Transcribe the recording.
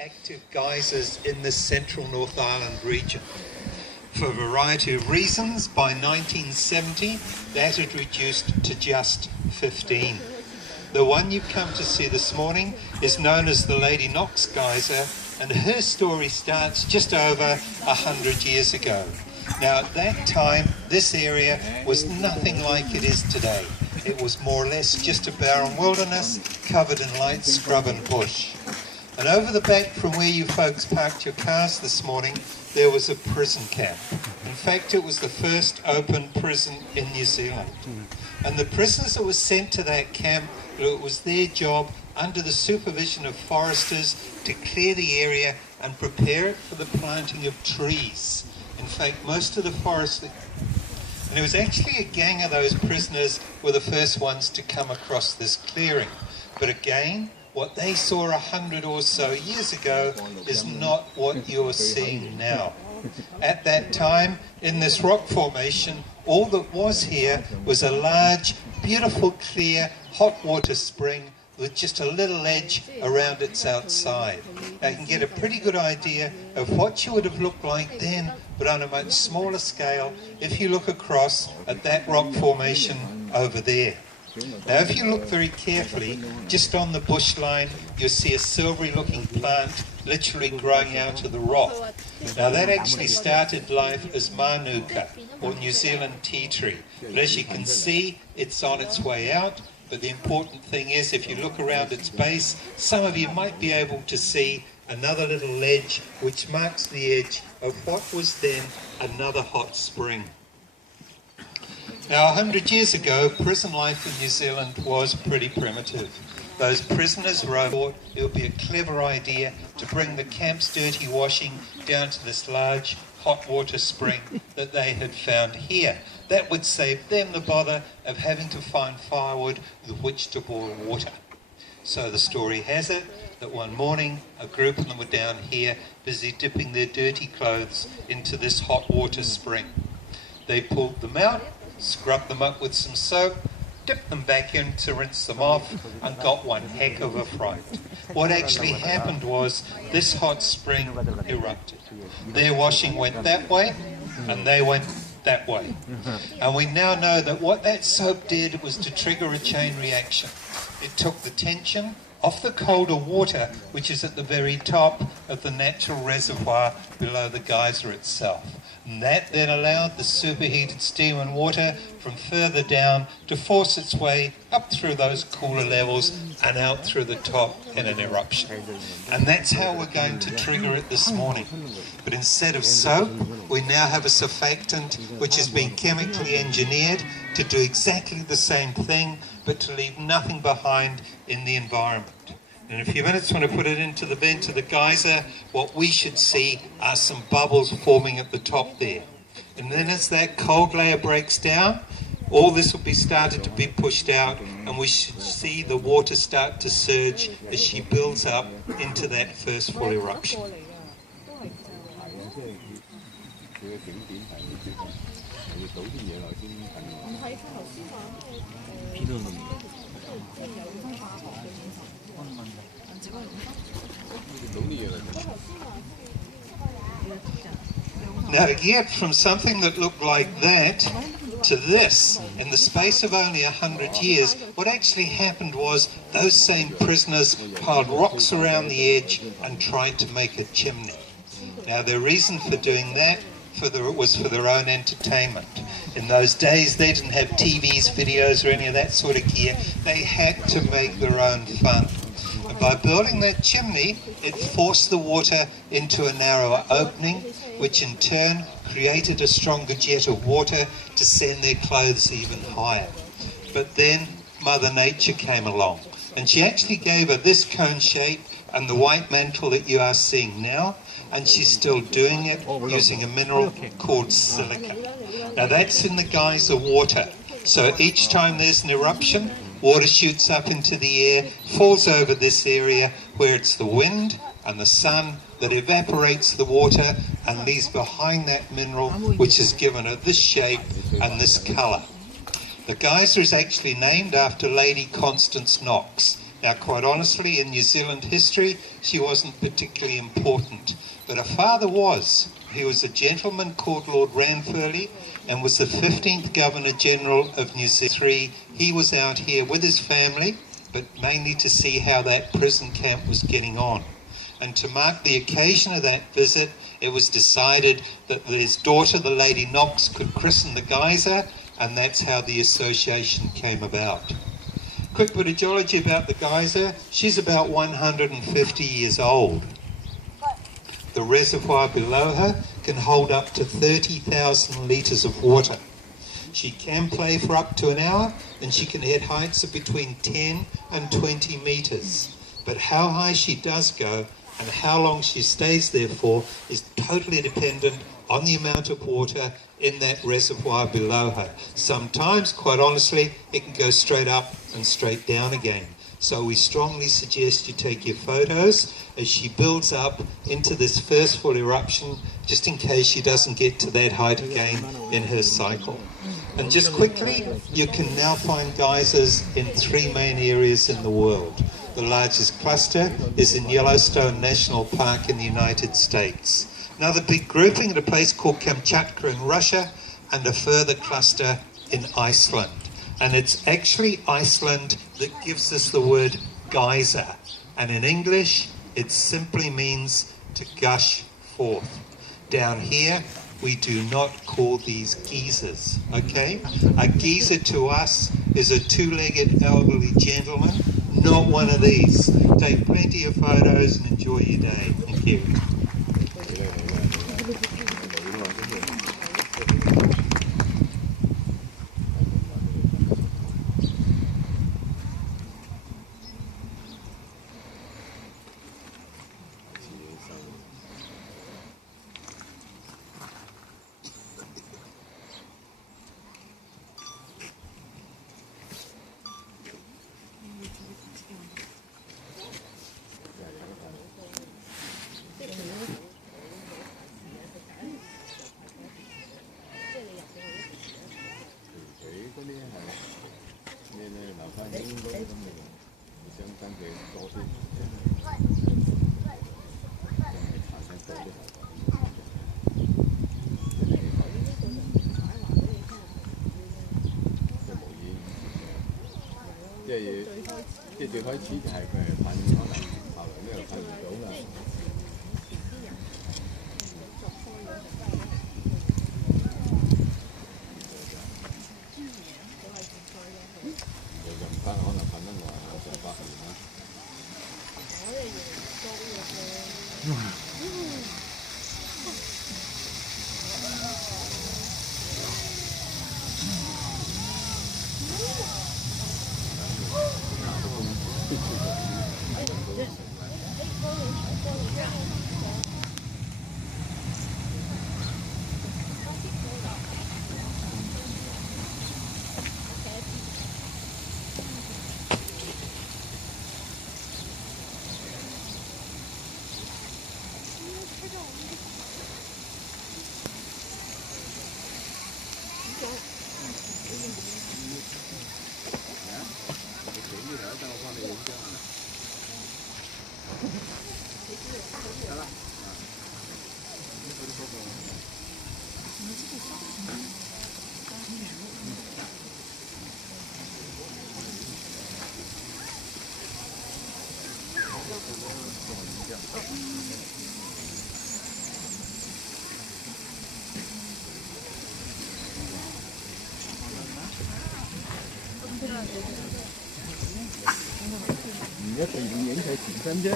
active geysers in the central North Island region. For a variety of reasons, by 1970 that had reduced to just 15. The one you've come to see this morning is known as the Lady Knox Geyser, and her story starts just over 100 years ago. Now at that time this area was nothing like it is today. It was more or less just a barren wilderness covered in light scrub and bush. And over the back from where you folks parked your cars this morning, there was a prison camp. In fact, it was the first open prison in New Zealand. And the prisoners that were sent to that camp, it was their job, under the supervision of foresters, to clear the area and prepare it for the planting of trees. In fact, most of the forest, and it was actually a gang of those prisoners were the first ones to come across this clearing. But again, what they saw 100 or so years ago is not what you're seeing now. At that time, in this rock formation, all that was here was a large, beautiful, clear, hot water spring with just a little edge around its outside. Now you can get a pretty good idea of what you would have looked like then, but on a much smaller scale, if you look across at that rock formation over there. Now if you look very carefully, just on the bush line, you'll see a silvery looking plant literally growing out of the rock. Now that actually started life as Manuka, or New Zealand tea tree. But as you can see, it's on its way out. But the important thing is, if you look around its base, some of you might be able to see another little ledge which marks the edge of what was then another hot spring. Now 100 years ago, prison life in New Zealand was pretty primitive. Those prisoners thought it would be a clever idea to bring the camp's dirty washing down to this large hot water spring that they had found here. That would save them the bother of having to find firewood with which to boil water. So the story has it that one morning a group of them were down here busy dipping their dirty clothes into this hot water spring. They pulled them out, scrubbed them up with some soap, dipped them back in to rinse them off, and got one heck of a fright. What actually happened was this hot spring erupted. Their washing went that way, and they went that way. And we now know that what that soap did was to trigger a chain reaction. It took the tension off the colder water, which is at the very top of the natural reservoir below the geyser itself. And that then allowed the superheated steam and water from further down to force its way up through those cooler levels and out through the top in an eruption. And that's how we're going to trigger it this morning. But instead of soap, we now have a surfactant which has been chemically engineered to do exactly the same thing, but to leave nothing behind in the environment. In a few minutes, when I put it into the vent of the geyser, what we should see are some bubbles forming at the top there. And then as that cold layer breaks down, all this will be started to be pushed out, and we should see the water start to surge as she builds up into that first full eruption. Now to get from something that looked like that to this, in the space of only 100 years, what actually happened was those same prisoners piled rocks around the edge and tried to make a chimney. Now the reason for doing that was for their own entertainment. In those days they didn't have TVs, videos or any of that sort of gear. They had to make their own fun. And by building that chimney, it forced the water into a narrower opening, which in turn created a stronger jet of water to send their clothes even higher. But then Mother Nature came along, and she actually gave her this cone shape and the white mantle that you are seeing now, and she's still doing it using a mineral called silica. Now that's in the geyser water, so each time there's an eruption, water shoots up into the air, falls over this area where it's the wind and the sun that evaporates the water and leaves behind that mineral which has given it this shape and this colour. The geyser is actually named after Lady Constance Knox. Now, quite honestly, in New Zealand history, she wasn't particularly important, but her father was. He was a gentleman called Lord Ranfurly and was the 15th Governor-General of New Zealand. He was out here with his family, but mainly to see how that prison camp was getting on. And to mark the occasion of that visit, it was decided that his daughter, the Lady Knox, could christen the geyser, and that's how the association came about. Quick bit of geology about the geyser. She's about 150 years old. The reservoir below her can hold up to 30,000 litres of water. She can play for up to an hour, and she can hit heights of between 10 and 20 metres. But how high she does go and how long she stays there for is totally dependent on the amount of water in that reservoir below her. Sometimes, quite honestly, it can go straight up and straight down again. So we strongly suggest you take your photos as she builds up into this first full eruption, just in case she doesn't get to that height again in her cycle. And just quickly, you can now find geysers in 3 main areas in the world. The largest cluster is in Yellowstone National Park in the United States. Another big grouping at a place called Kamchatka in Russia, and a further cluster in Iceland. And it's actually Iceland that gives us the word geyser. And in English, it simply means to gush forth. Down here, we do not call these geysers, okay? A geyser to us is a 2-legged elderly gentleman, not one of these. Take plenty of photos and enjoy your day. Thank you.即係最開始就係佢係噴，可能後來呢又噴唔到啦。又用翻可能噴得耐上百年啦。唔一定要影佢全身啫。